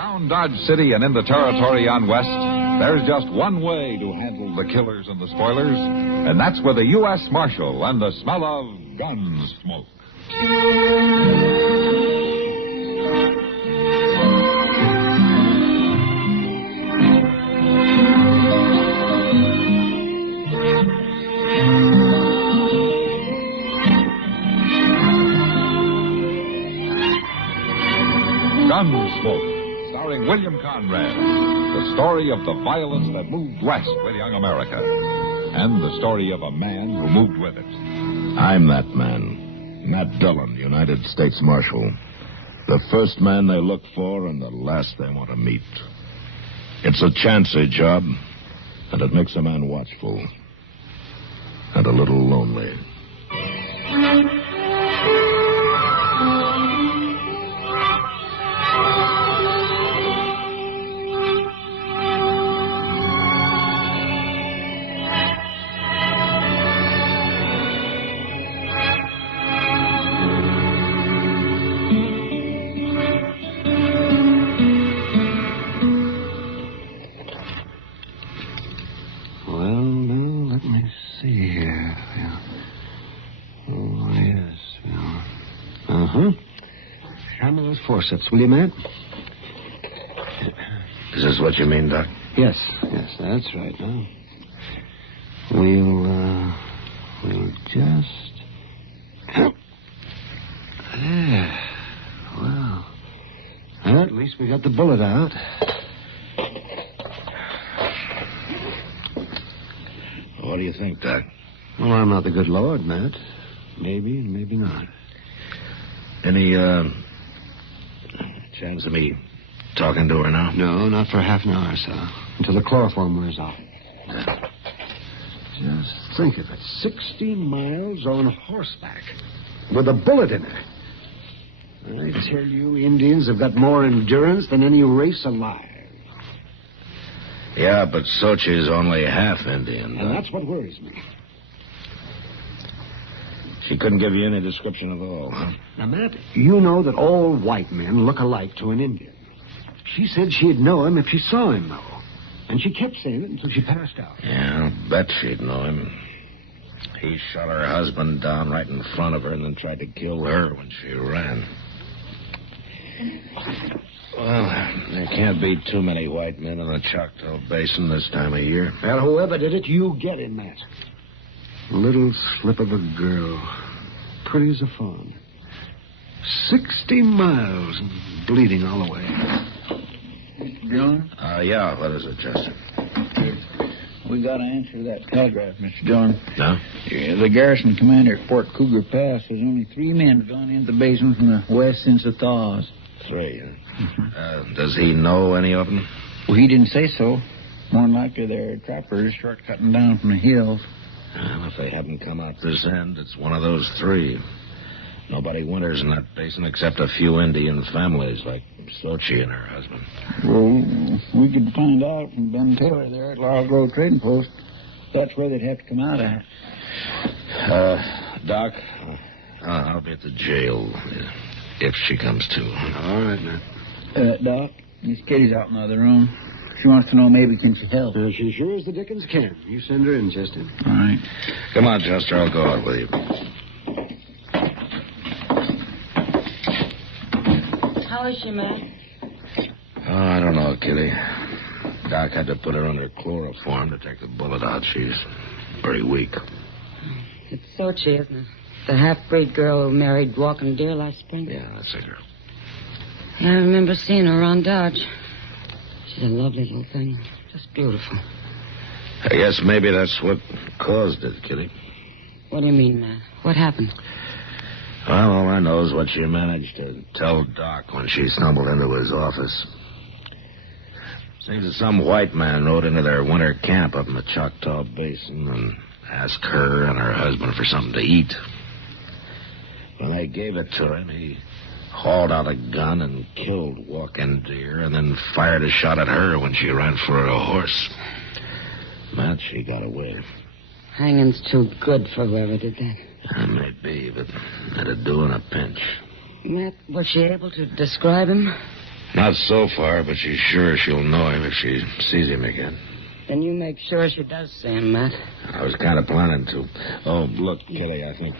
Around Dodge City and in the territory on West, there's just one way to handle the killers and the spoilers, and that's with a U.S. Marshal and the smell of Gunsmoke. Gunsmoke, starring William Conrad. The story of the violence that moved west with young America. And the story of a man who moved with it. I'm that man. Matt Dillon, United States Marshal. The first man they look for and the last they want to meet. It's a chancy job, and it makes a man watchful. And a little lonely. Forceps, will you, Matt? Is this what you mean, Doc? Yes, that's right. Now, we'll just... There. Well, at least we got the bullet out. What do you think, Doc? Well, I'm not the good Lord, Matt. Maybe and maybe not. Any, chance of me talking to her now? No, not for half an hour or so. Until the chloroform wears off. Yeah. Just think of it. 60 miles on horseback. With a bullet in it. I tell you, Indians have got more endurance than any race alive. Yeah, but Sochi's only half Indian. And that's what worries me. She couldn't give you any description at all, huh? Now, Matt, you know that all white men look alike to an Indian. She said she'd know him if she saw him, though. And she kept saying it until she passed out. Yeah, I'll bet she'd know him. He shot her husband down right in front of her and then tried to kill her when she ran. Well, there can't be too many white men in the Choctaw Basin this time of year. Well, whoever did it, you get him, Matt. A little slip of a girl. Pretty as a fawn. 60 miles and bleeding all the way. Mr. Dillon? Yeah, what is it, Chester? We got to answer that telegraph, Mr. Dillon. No? The garrison commander at Fort Cougar Pass says only 3 men have gone into the basin from the west since the thaws. 3, huh? Does he know any of them? Well, he didn't say so. More than likely they're trappers shortcutting down from the hills. Well, if they haven't come out this end, it's one of those 3. Nobody winters in that basin except a few Indian families like Sochi and her husband. Well, we could find out from Ben Taylor there at Laurel Grove Trading Post. That's where they'd have to come out at. Doc, I'll be at the jail if she comes to. All right, man. Doc, Miss Kitty's out in the other room. She wants to know maybe can she help. She sure as the dickens can. You send her in, Chester. All right. Come on, Chester. I'll go out with you. How is she, Matt? Oh, I don't know, Kitty. Doc had to put her under chloroform to take the bullet out. She's very weak. It's Sochi, isn't it? The half-breed girl who married Walking Deer last spring? Yeah, that's a girl. Yeah, I remember seeing her around Dodge. She's a lovely little thing. Just beautiful. I guess maybe that's what caused it, Kitty. What do you mean, Matt? What happened? Well, all I know is what she managed to tell Doc when she stumbled into his office. Seems that some white man rode into their winter camp up in the Choctaw Basin and asked her and her husband for something to eat. When they gave it to him, he hauled out a gun and killed Walking Deer and then fired a shot at her when she ran for a horse. Matt, she got away. Hanging's too good for whoever did that. Maybe, but that'd do in a pinch. Matt, was she able to describe him? Not so far, but she's sure she'll know him if she sees him again. Then you make sure she does see him, Matt. I was kind of planning to. Oh, look, Kelly, I think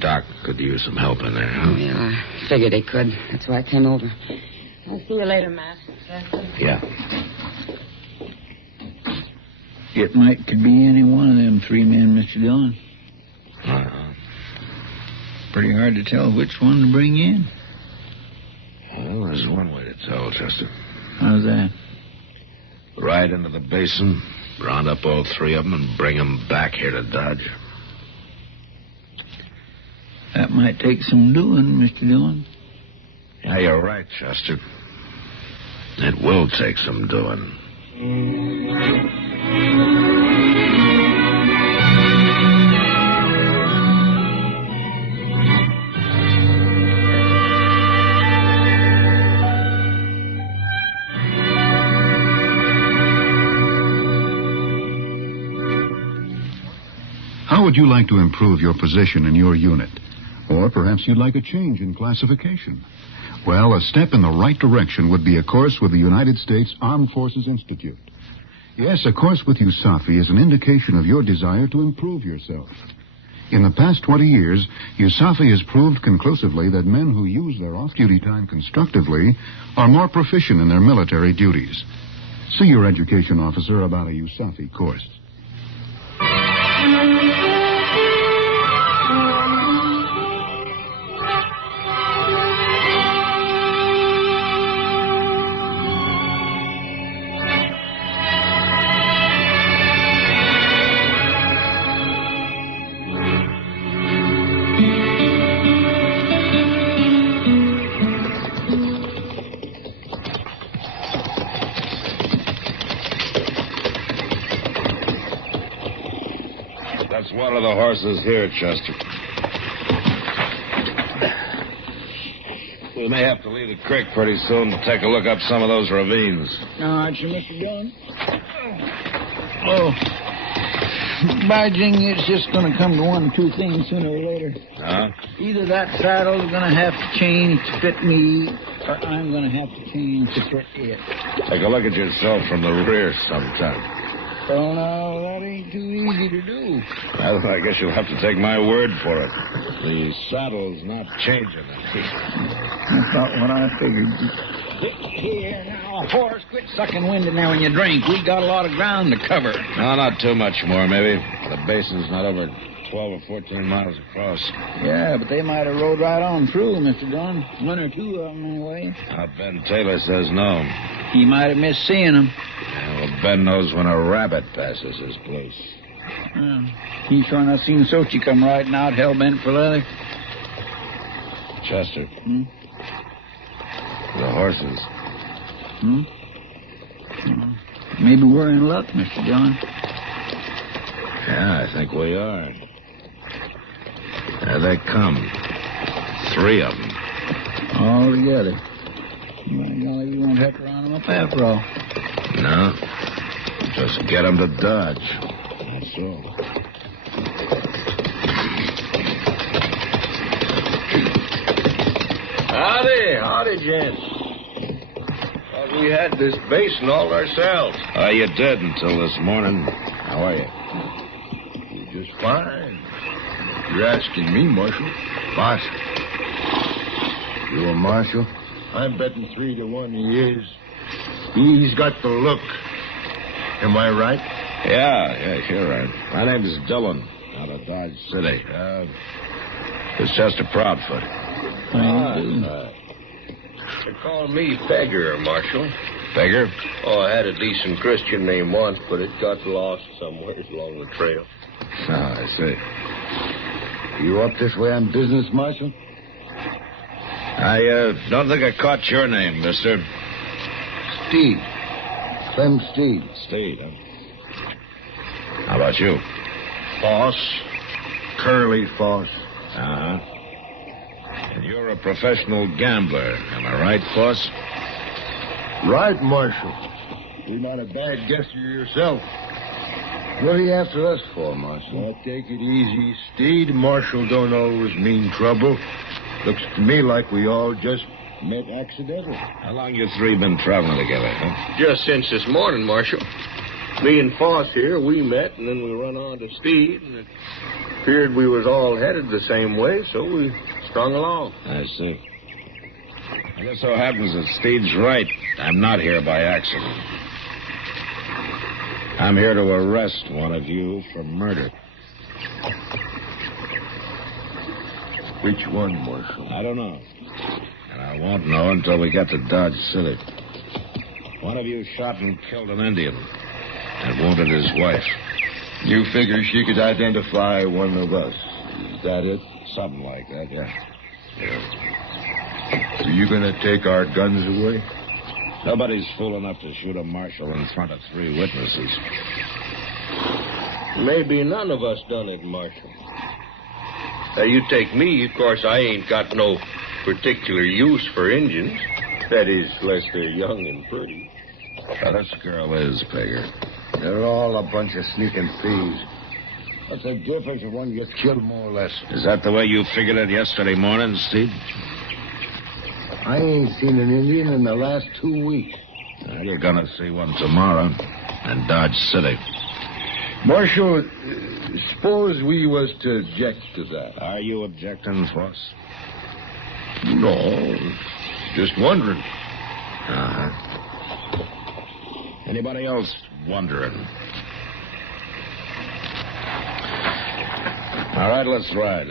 Doc could use some help in there. Huh? Oh, yeah, I figured he could. That's why I came over. I'll see you later, Matt. Yeah. It could be any one of them three men, Mr. Dillon. Pretty hard to tell which one to bring in. Well, there's one way to tell, Chester. How's that? Right into the basin, round up all three of them, and bring them back here to Dodge. That might take some doing, Mr. Dillon. Yeah, you're right, Chester. It will take some doing. How would you like to improve your position in your unit? Or perhaps you'd like a change in classification. Well, a step in the right direction would be a course with the United States Armed Forces Institute. Yes, a course with USAFI is an indication of your desire to improve yourself. In the past 20 years, USAFI has proved conclusively that men who use their off-duty time constructively are more proficient in their military duties. See your education officer about a USAFI course. That's one of the horses here, Chester. We may have to leave the creek pretty soon to take a look up some of those ravines. All right, sir, Mr. Dillon. Oh. By jing, it's just going to come to one of two things sooner or later. Huh? Either that saddle's going to have to change to fit me, or I'm going to have to change to fit it. Take a look at yourself from the rear sometime. Oh, no, that ain't too easy to do. Well, I guess you'll have to take my word for it. The saddle's not changing. That's about what I figured. Here, now, horse, quit sucking wind in there when you drink. We got a lot of ground to cover. No, not too much more, maybe. The basin's not over 12 or 14 miles across. Yeah, but they might have rode right on through, Mr. Dillon. One or two of them, anyway. Ben Taylor says no. He might have missed seeing them. Yeah, well, Ben knows when a rabbit passes his place. He sure not seen Sochi come riding out hell-bent for leather. Chester. The horses. Maybe we're in luck, Mr. Dillon. Yeah, I think we are. There they come. 3 of them. All together. By golly, we won't have to round them up after all. No. Just get them to Dodge. That's all. Howdy, gents. Thought we had this basin all ourselves. You did until this morning. How are you? Just fine. You're asking me, Marshal. Marshal. You a marshal? I'm betting 3 to 1 he is. He's got the look. Am I right? Yeah, you're right. My name's Dillon, out of Dodge City. It's Chester Proudfoot. They call me Beggar, Marshal. Beggar? Oh, I had a decent Christian name once, but it got lost somewhere along the trail. Oh, I see. You up this way on business, Marshal? I don't think I caught your name, mister. Steed. Clem Steed. Steed, huh? How about you? Foss. Curly Foss. Uh-huh. And you're a professional gambler, am I right, Foss? Right, Marshal. You're not a bad guesser yourself. What are you after us for, Marshal? Now, take it easy, Steed. Marshal don't always mean trouble. Looks to me like we all just Met accidental. How long you three been traveling together, huh? Just since this morning, Marshal. Me and Foss here, we met, and then we run on to Steed, and it appeared we was all headed the same way, so we strung along. I see. It just so happens that Steed's right. I'm not here by accident. I'm here to arrest one of you for murder. Which one, Marshal? I don't know. And I won't know until we get to Dodge City. One of you shot and killed an Indian and wounded his wife. You figure she could identify one of us. Is that it? Something like that, yeah. Are you going to take our guns away? Nobody's fool enough to shoot a marshal in front of 3 witnesses. Maybe none of us done it, Marshal. You take me, of course, I ain't got no particular use for Indians. That is, unless they're young and pretty. Now, this girl is, Pegger. They're all a bunch of sneaking thieves. What's the difference if one gets killed more or less? Is that the way you figured it yesterday morning, Steve? I ain't seen an Indian in the last 2 weeks. Well, you're going to see one tomorrow in Dodge City. Marshal, suppose we was to object to that. Are you objecting, Foss? No, just wondering. Uh-huh. Anybody else wondering? All right, let's ride.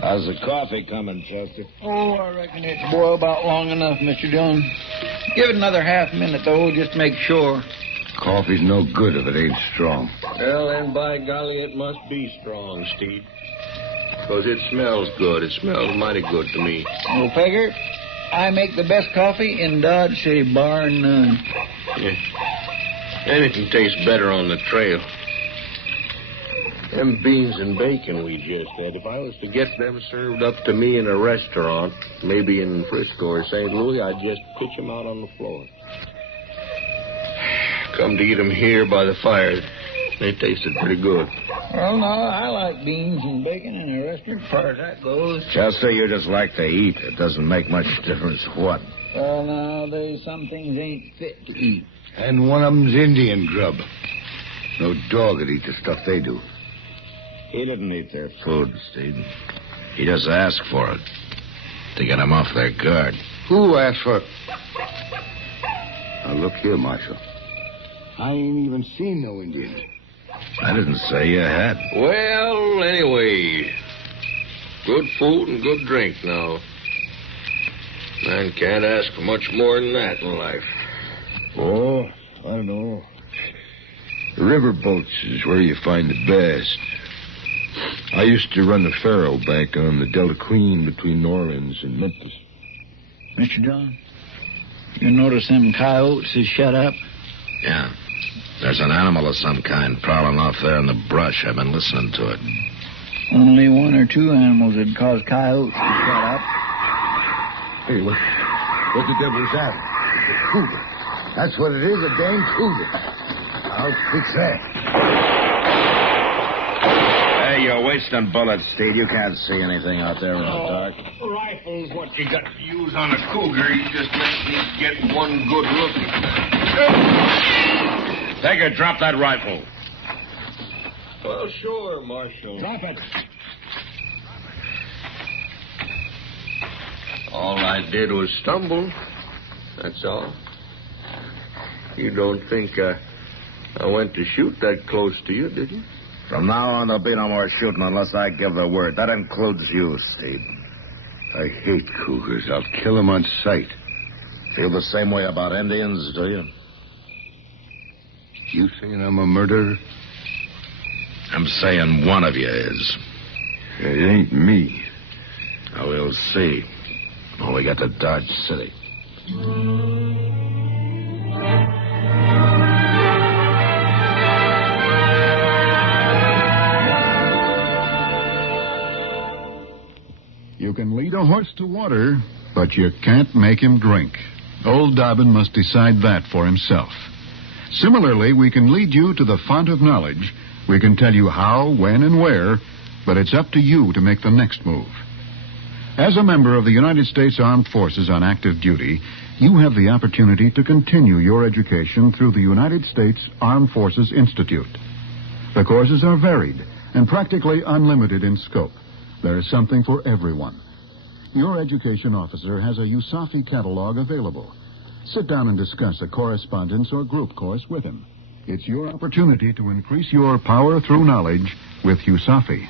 How's the coffee coming, Chester? Oh, I reckon it's boiled about long enough, Mr. Dillon. Give it another half minute, though, just to make sure. Coffee's no good if it ain't strong. Well, then, by golly, it must be strong, Steve. Because it smells good. It smells mighty good to me. Well, Pegger, I make the best coffee in Dodge City, bar none. Yeah. Anything tastes better on the trail. Them beans and bacon we just had, if I was to get them served up to me in a restaurant, maybe in Frisco or St. Louis, I'd just pitch them out on the floor. Come to eat them here by the fire. They tasted pretty good. Well, no, I like beans and bacon in a restaurant, as far as that goes. Chester, you just like to eat. It doesn't make much difference what. Well, nowadays, some things ain't fit to eat. And one of them's Indian grub. No dog would eat the stuff they do. He didn't eat their food, Steve. He just asked for it to get them off their guard. Who asked for it? Now, look here, Marshal. I ain't even seen no Indian. I didn't say you had. Well, anyway, good food and good drink now. Man can't ask for much more than that in life. Oh, I don't know. The river boats is where you find the best. I used to run the faro back on the Delta Queen between New Orleans and Memphis. Mr. John, you notice them coyotes is shut up? Yeah. There's an animal of some kind prowling off there in the brush. I've been listening to it. Only 1 or 2 animals would cause coyotes to shut up. Hey, what the devil's that? It's a cougar. That's what it is, a dang cougar. I'll fix that. Hey, you're wasting bullets, Steve. You can't see anything out there in the dark. Rifle's what you got to use on a cougar. You just let me get one good look. Pegger, drop that rifle. Well, sure, Marshal. Drop it. All I did was stumble. That's all. You don't think I went to shoot that close to you, did you? From now on, there'll be no more shooting unless I give the word. That includes you, Steve. I hate cougars. I'll kill them on sight. Feel the same way about Indians, do you? You saying I'm a murderer? I'm saying one of you is. It ain't me. Now, we'll see when we get to Dodge City. You can lead a horse to water, but you can't make him drink. Old Dobbin must decide that for himself. Similarly, we can lead you to the font of knowledge. We can tell you how, when, and where, but it's up to you to make the next move. As a member of the United States Armed Forces on active duty, you have the opportunity to continue your education through the United States Armed Forces Institute. The courses are varied and practically unlimited in scope. There is something for everyone. Your education officer has a USAFI catalog available. Sit down and discuss a correspondence or group course with him. It's your opportunity to increase your power through knowledge with USAFI.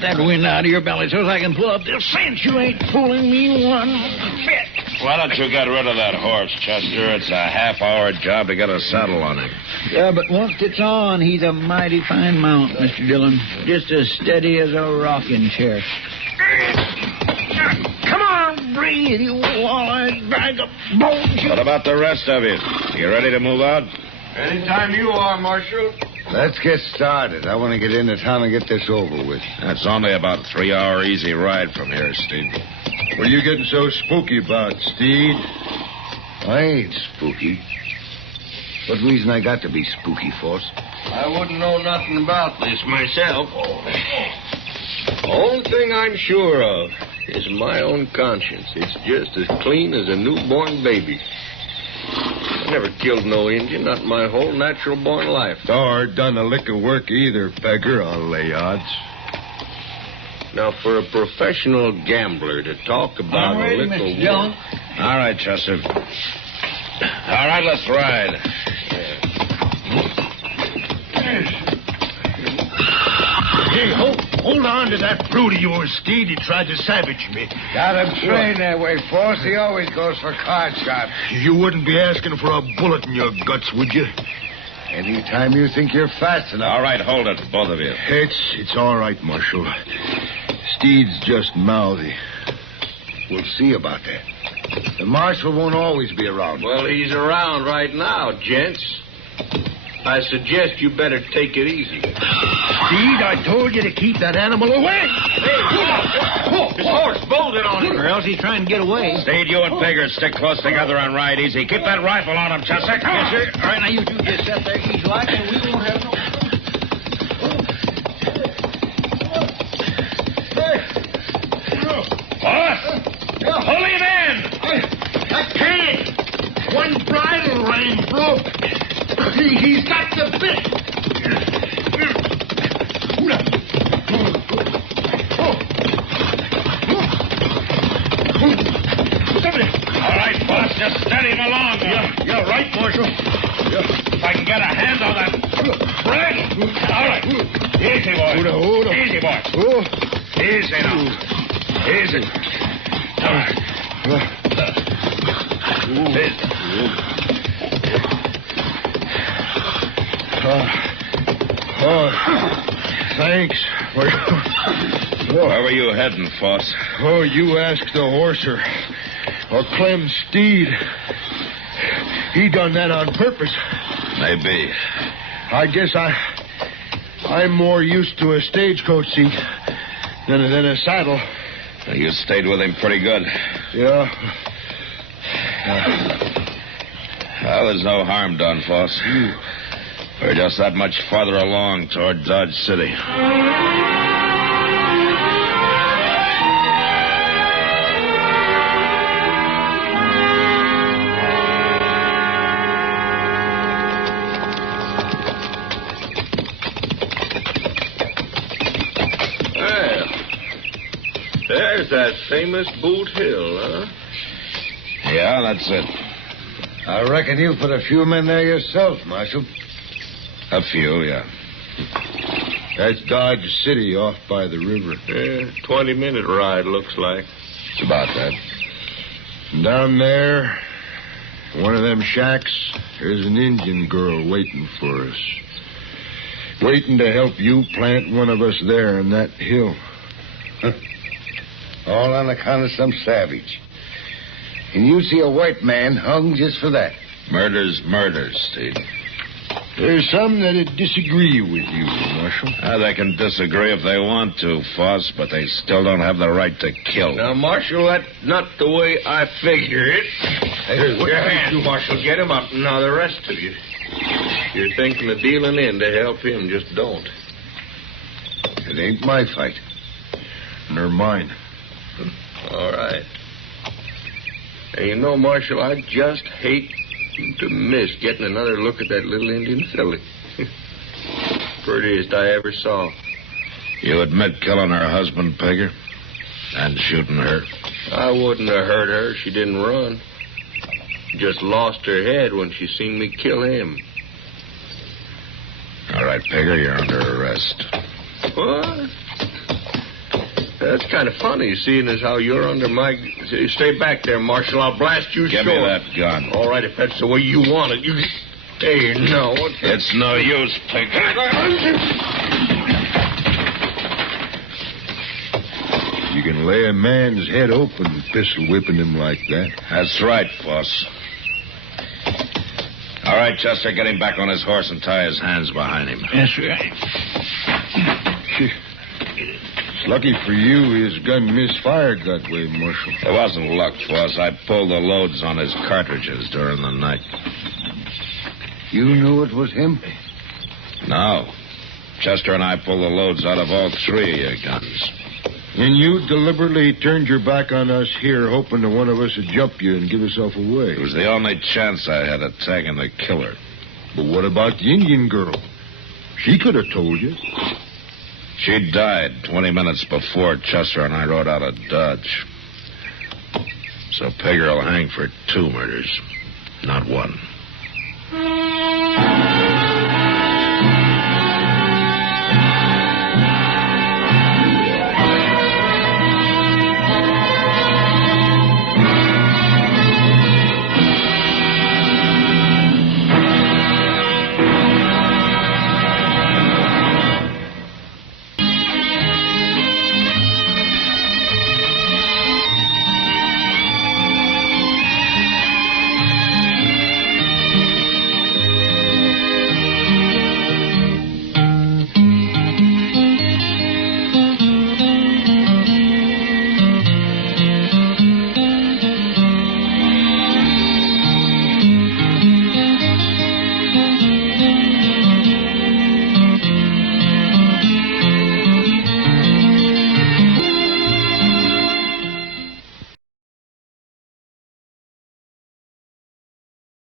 That wind out of your belly so I can pull up this cinch. You ain't fooling me one bit. Why don't you get rid of that horse, Chester? It's a half-hour job to get a saddle on him. Yeah, but once it's on, he's a mighty fine mount, Mr. Dillon. Just as steady as a rocking chair. Come on, breathe, you wall-eyed bag of bones. What about the rest of you? You ready to move out? Anytime you are, Marshal. Let's get started. I want to get into town and get this over with. That's only about a 3-hour easy ride from here, Steve. What are you getting so spooky about, Steed? I ain't spooky. What reason I got to be spooky, Force? I wouldn't know nothing about this myself. Only thing I'm sure of is my own conscience. It's just as clean as a newborn baby. I never killed no Indian, not in my whole natural-born life. Or done a lick of work either, beggar, I'll lay odds. Now, for a professional gambler to talk about a lick of work... All right, Chester. All right, let's ride. Hey, hold on to that brute of yours, Steed. He tried to savage me. Got him trained that way, Force. He always goes for card shots. You wouldn't be asking for a bullet in your guts, would you? Anytime you think you're fast enough. All right, hold it, both of you. It's all right, Marshal. Steed's just mouthy. We'll see about that. The Marshal won't always be around. Well, he's around right now, gents. I suggest you better take it easy. Steed, I told you to keep that animal away. Hey, his horse bolted on him. Or else he's trying to get away. Steed, you and Biggers stick close together and ride easy. Keep that rifle on him, Chester. Yes, sir. All right, now you two just sit there easy like, and we won't have no... Horse! Pull him in! I can't. One bridle rein broke. He's got the bit. All right, boss, just steady him along. You're right, Marshal. If I can get a hand on that Bret. All right. Easy, boy. Hold on. Easy, boy. Oh. Easy now. Easy. All right. Thanks. Where were you heading, Foss? Oh, you ask the horse or Clem Steed. He done that on purpose. Maybe. I guess I'm more used to a stagecoach seat than a saddle. You stayed with him pretty good. Yeah. Well, there's no harm done, Foss. We're just that much farther along toward Dodge City. Well, there's that famous Boot Hill, huh? Yeah, that's it. I reckon you put a few men there yourself, Marshal. A few, yeah. That's Dodge City off by the river. Yeah, 20-minute ride, looks like. It's about that. Down there, one of them shacks, there's an Indian girl waiting for us. Waiting to help you plant one of us there on that hill. All on account of some savage. And you see a white man hung just for that. Murder's murder, Steve. There's some that'd disagree with you, Marshal. They can disagree if they want to, Foss, but they still don't have the right to kill. Now, Marshal, that's not the way I figure it. Hey, your hands, Marshal. Get him up. Now, the rest of you. You're thinking of dealing in to help him. Just don't. It ain't my fight. Nor mine. All right. And you know, Marshal, I just hate to miss getting another look at that little Indian filly. Prettiest I ever saw. You admit killing her husband, Pegger? And shooting her? I wouldn't have hurt her. She didn't run. Just lost her head when she seen me kill him. All right, Pegger, you're under arrest. What? That's kind of funny, seeing as how you're under my... Stay back there, Marshal. I'll blast you Give short. me that gun. All right, if that's the way you want it. You... Hey, no. What the... It's no use, Pegger. You can lay a man's head open pistol whipping him like that. That's right, Foss. All right, Chester, get him back on his horse and tie his hands behind him. That's right. It's lucky for you his gun misfired that way, Marshal. It wasn't luck, Foss. I pulled the loads on his cartridges during the night. You knew it was him? No. Chester and I pulled the loads out of all three of your guns. And you deliberately turned your back on us here, hoping that one of us would jump you and give yourself away. It was the only chance I had of tagging the killer. But what about the Indian girl? She could have told you. She died 20 minutes before Chester and I rode out of Dodge. So Pegger will hang for 2 murders, not 1.